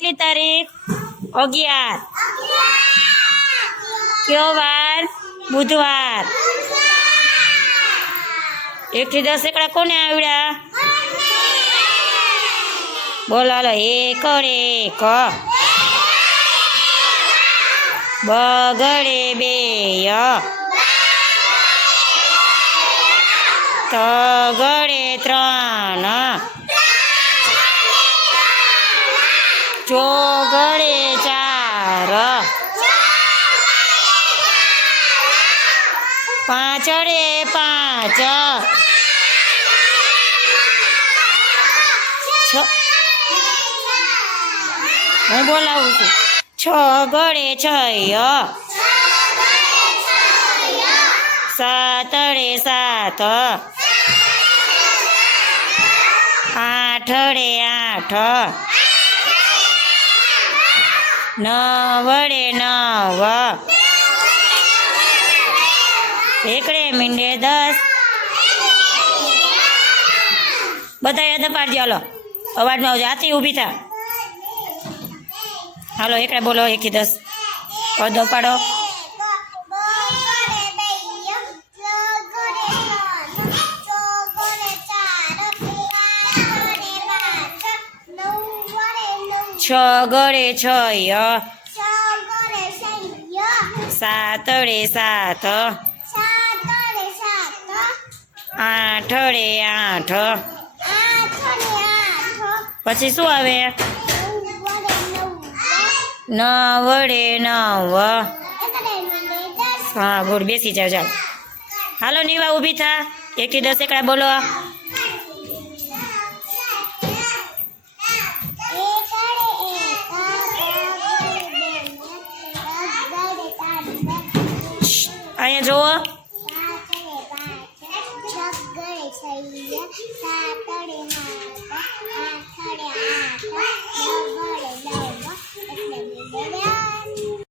કેટલી તારીખ? 11. કયો વાર? બુધવાર. 1 થી 10 એકડા કોને આવડ્યા? બોલો હાલો. 1 1 બગડે 2 તગડે 3 ચોગડે 4 પાંચડે 5 હું બોલાવું છું. 6 ગળે 6 7 7 8 8 9 9 એકડે મીંડે 10. બધા યાદ પાડજો. હાલો અવાજમાં આવજો. આથી ઊભી થા. હાલો એકડે બોલો 1 થી 10 પદો પાડો. છ ગળે 6 7 7 8 8 પછી શું આવે? 9 9. હા ગુડ. બેસી જાવ. ચાલો હાલો નીવા ઊભી થા. 1 થી 10 એકડા બોલો. અહીંયા જુઓ. 6 ગળે 6 7 8